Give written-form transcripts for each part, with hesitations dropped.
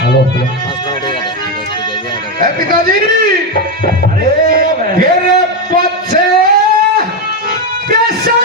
Hello पिताजी फिर पछे कैसे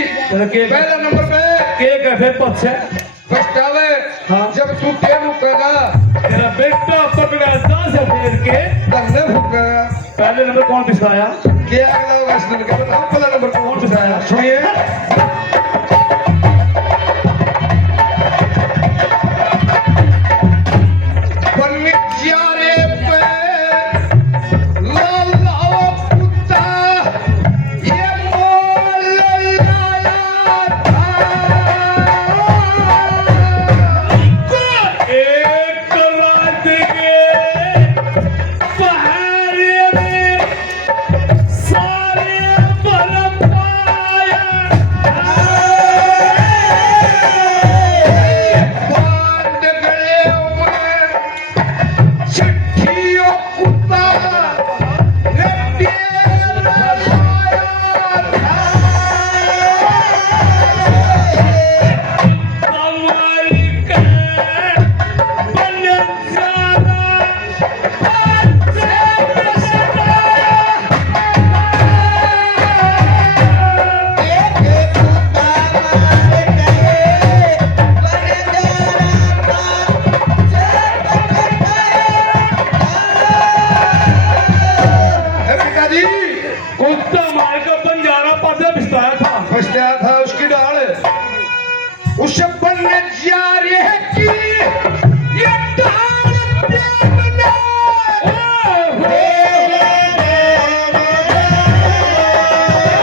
पहला नंबर पे केक है फिर पछे पछतावे हाँ। जब तू के मुकेगा तेरा बेटा पकड़ा जा से फेर के तन्ने भूखेगा। पहले नंबर कौन पिछलाया क्या अगला होगा इस नंबर का बताओ पहला नंबर कौन पिछलाया सुनिए बनविचारे पे लाल लावा कुत्ता ये मोल लाया था एक रात के पहाड़े में सारे बर्फ पाया बांध गए उन्हें चिट्ठियों कुत्ता कमाई के बन जाना पिताजी कुत्ता मार का बंजारा पासे बिस्ताया था फंसता था उसकी डाल उसे बनने जा रही है कि ये डाल प्रेमना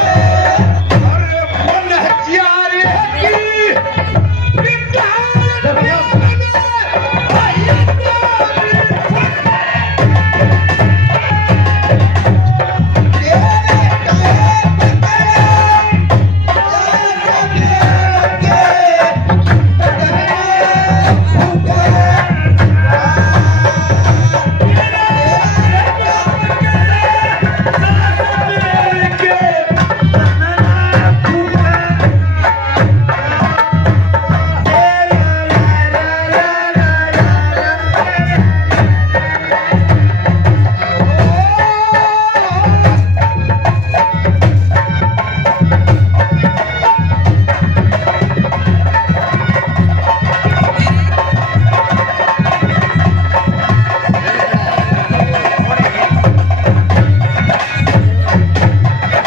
अरे बनने जा रही है कि ये डाल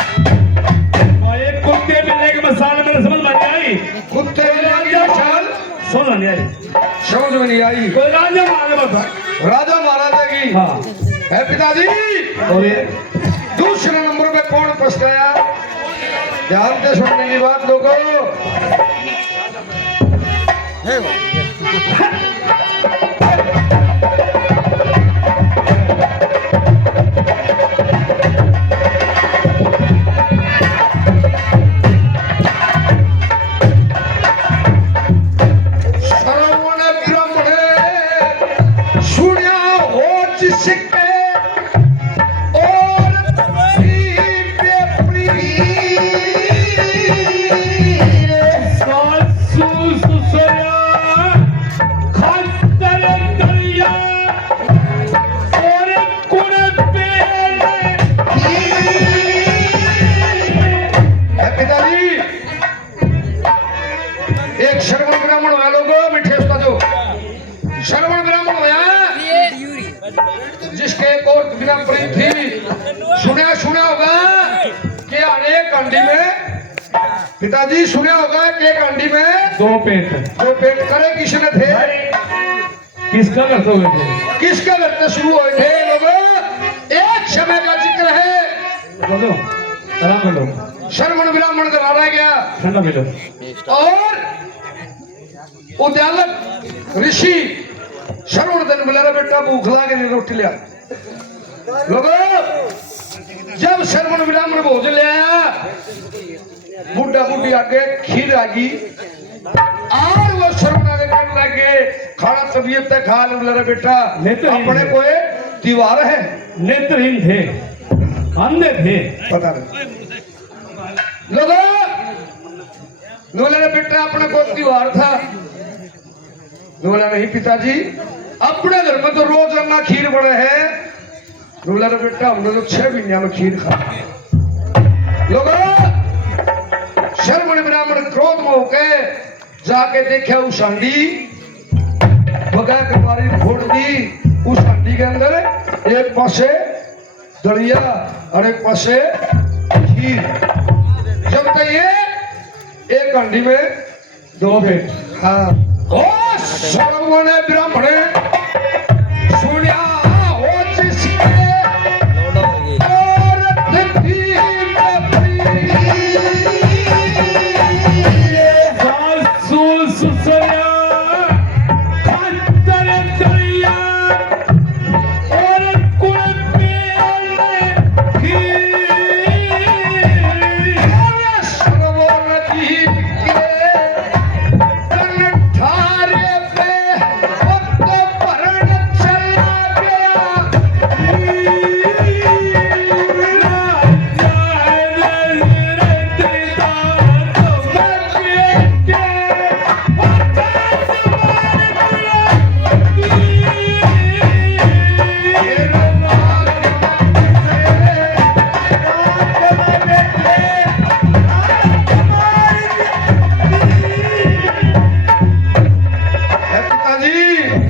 और एक कुत्ते मिलने के मसाले मेरे समझ में नहीं आई कुत्ते की चाल समझ में नहीं आई समझ में नहीं आई कोई राजा मारे बता राजा महाराजा की हाँ है पिताजी और ये दूसरे नंबर पे कौन पछताया ध्यान से सुनने की बात लोगों सिक्के और पिताजी सुने होगा कि एक हांडी में दो पेट दो पेट करे किसने थे? किसका करते हुए थे? किसका करते शुरू हुए थे लोग? एक समय का जिक्र है। बोलो आराम कर लो, श्रवण ब्राह्मण का लाना गया ठंडा मिलो। और उद्यालक ऋषि श्रवण दिन बोला रे बेटा भूख लागे नहीं रोटी लिया। लोगों जब श्रवण ब्राह्मण भोजन लिया बुढ़ा बुढ़ी आगे खीर आ गई और वो श्रवण आगे करने लगे खाना तबीयत है खा ले रे बेटा अपने कोई दीवार है। नेत्रहीन थे, अंधे थे, पता नहीं लोगों बोला रे बेटा अपने को दीवार था। बोला नहीं पिताजी अपने घर में तो रोज अन्ना खीर बड़े है। बोला रे बेटा हमने तो 6 महीने में खीर खा। लोगों श्रवण ब्राह्मण क्रोध में होके जाके देखा उस हांडी बगा के मारी फोड़ दी। उस हांडी के अंदर एक पासे दलिया और एक पासे खीर। जब तक ये एक हांडी में दो पेट। हाँ ओ श्रवण ब्राह्मण सुनिया हो जिसके औरत थी सासू ससुरा खत्तर दरिया और कुल पे श्रवण जी के कन्ठारे पे वक्त भरण चला गया।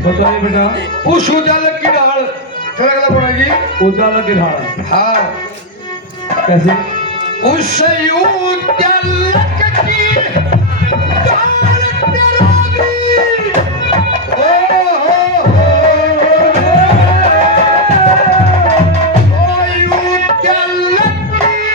बताइए बेटा, उस उजालक की ढाल कलगला पड़ेगी। उजाला की ढाल हाँ कैसे? उस उजालक की ढाल तेरी। ओ उजालक की ढाल तेरी।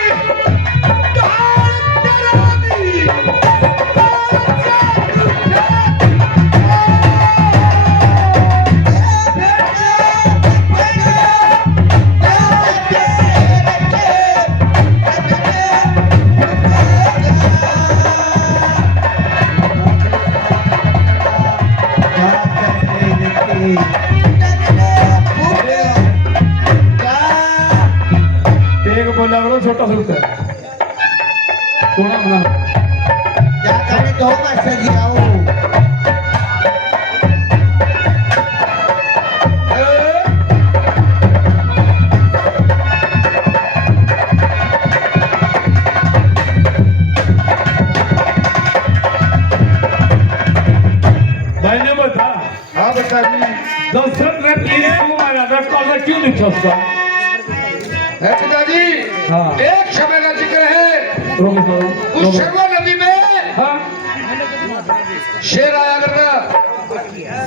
एक बोला करो छोटा सूट है सोना बना। क्या करें दो पैसे गिराओ। भाई ने बता हाँ बेटा जी दशरथ ने तीर क्यों मारा था? कॉलर क्यों लिखा उसका? है पिताजी। हाँ। एक समय का जिक्र है। रोको उस शर्मा नदी में हाँ शेर आया करता।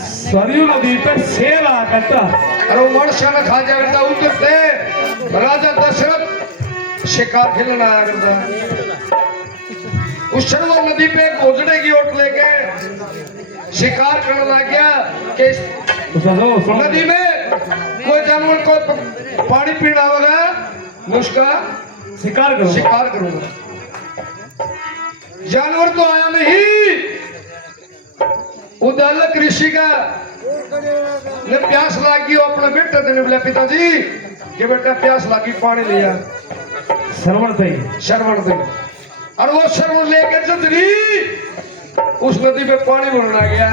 सरयू नदी पे शेर आ करता। अरे वो मनुष्य ने खा जाया करता। उधर से राजा दशरथ शिकार खेलने आया करता। उस शर्मा नदी पे एक घोसड़े की ओट लेके शिकार करने लग गया कि नदी में कोई जानवर को पानी पीना होगा मैं उसका शिकार करो। शिकार करूंगा। जानवर तो आया नहीं। उदालक ऋषि का ने प्यास लागी वो अपने बेटे ने बोला पिताजी कि बेटा प्यास लागी पानी लिया। श्रवण थे श्रवण दे और वो श्रवण लेके जदरी उस नदी में पानी भरना गया।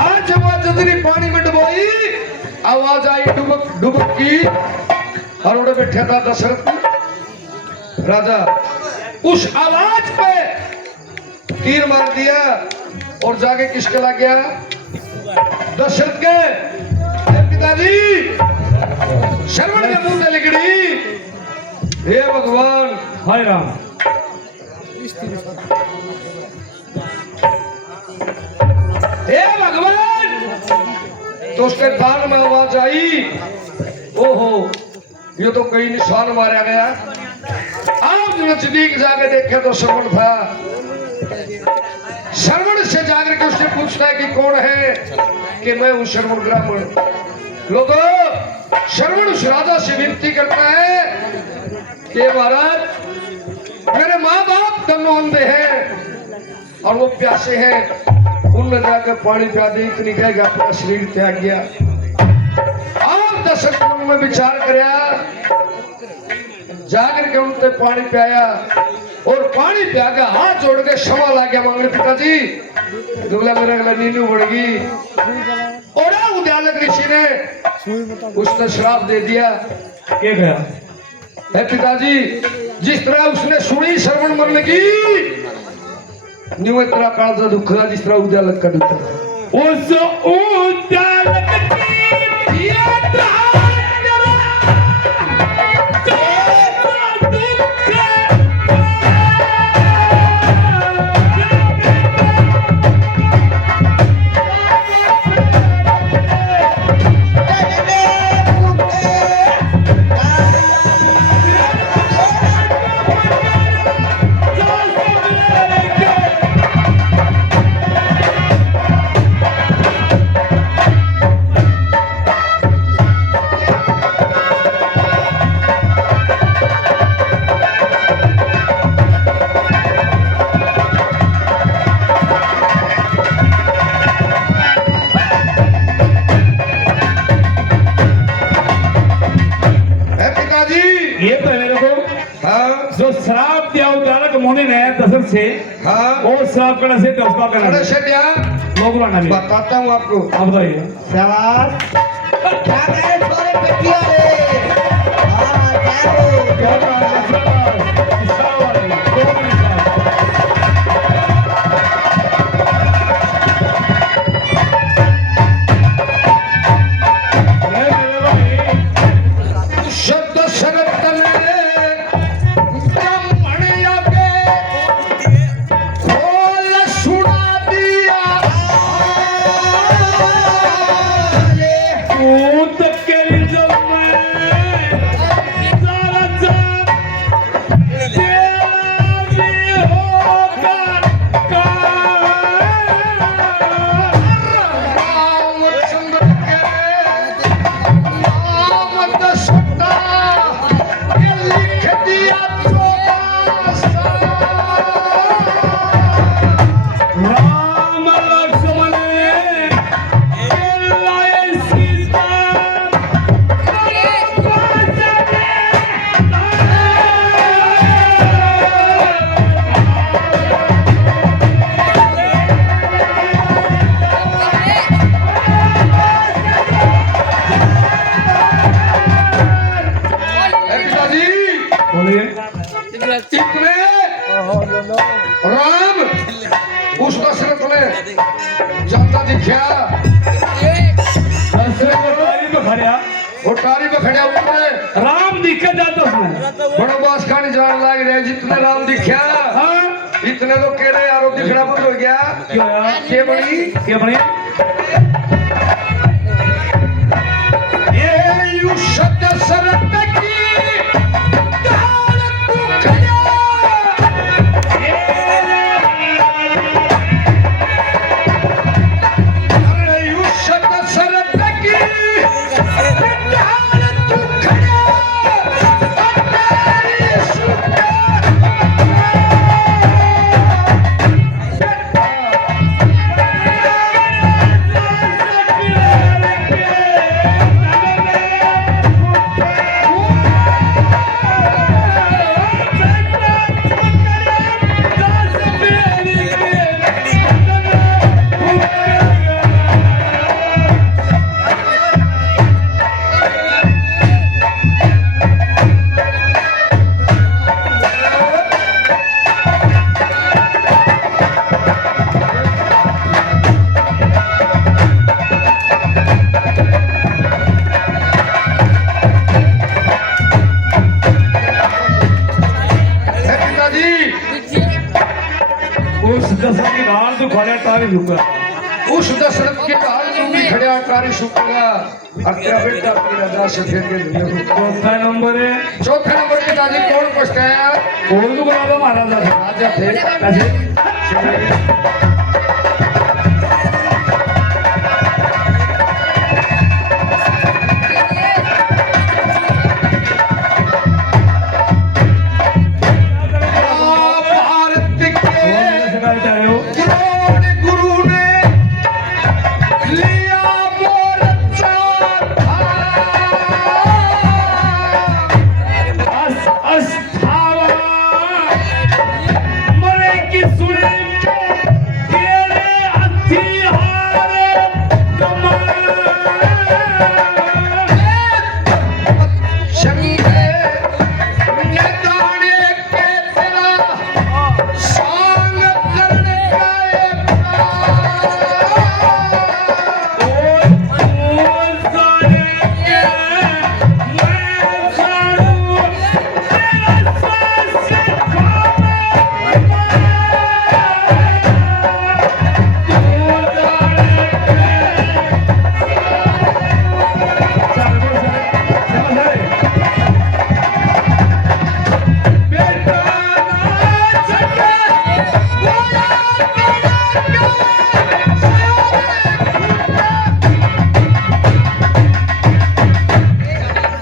आज जब वो जदरी पानी में डुबोई आवाज आई डुबक डुबक की और उड़े बैठा था दशरथ राजा। उस आवाज पे तीर मार दिया और जाके किसके लग गया? दशरथ के पिताजी। श्रवण के मुंह से निकली हे भगवान हाय राम तो उसके कान में आवाज आई, ओहो ये तो कई निशान मारा गया। आप नजदीक जाके देखे तो श्रवण था। श्रवण से जाकर के उससे पूछता है कि कौन है, कि मैं हूं श्रवण ब्राह्मण। लोगों, श्रवण उस राजा से विनती करता है कि महाराज मेरे माँ बाप दोनों अंधे हैं और वो प्यासे हैं, उनने जाकर पानी पिला दे। इतनी कहेगा अपना शरीर त्याग गया। आप दशरथ मन में विचार कराया, जाकर के उनसे पानी पियाया और पानी पिया के हाथ जोड़ के क्षमा ला गया मांगने, पिताजी बोला मेरे अगला नींदू बढ़गी। और उद्यालक ऋषि ने उसने श्राप दे दिया। क्या गया है पिताजी, जिस तरह उसने सुनी श्रवण मन की न्यू तरह काल दुख था, जिस तरह उद्यालक का दुख था। उस उद्यालक की यात्रा श्राप दिया उद्यालक मुनि ने दशरथ से। हाँ और श्राप करने से दसवा करना अरे शेटिया लोग लाना भी बताता हूँ आपको। आप बताइए शाबाश। क्या करे छोरे पेटिया रे। हाँ क्या हो। क्या कहा दशरथ? इशारा वाले, लोगों ने इशारा। अरे मेरे भाई, शब्द शरत राम उस दशरथ ने जाता दिखा। टारी पे खड़ा हुआ राम दिखा जाता उसने बड़ा बास खाने जान लग रहे। जितने राम दिखा हाँ इतने तो कह रहे यार दिखना बंद हो गया। क्या क्या बनी क्या बनी ये यू शब्द शरत की उस दशरथ की ढाल तो खड़े तारी झुका। उस दशरथ की ढाल झुकी खड्या कारी शुक्ला अत्या बेटा की राजा सफेद के दुनिया चौथा नंबर है चौथे नंबर के दादी कौन पछताया ओल्ड गुलाबा महाराजा राजा थे कैसे भारत के करते आए हो द्रोण गुरु ने लिया मोर्चा अस्थावा मरे की सुने तेरे हथियार शंगे नदाने के तेरा सांग करने का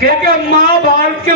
एक महाभारत के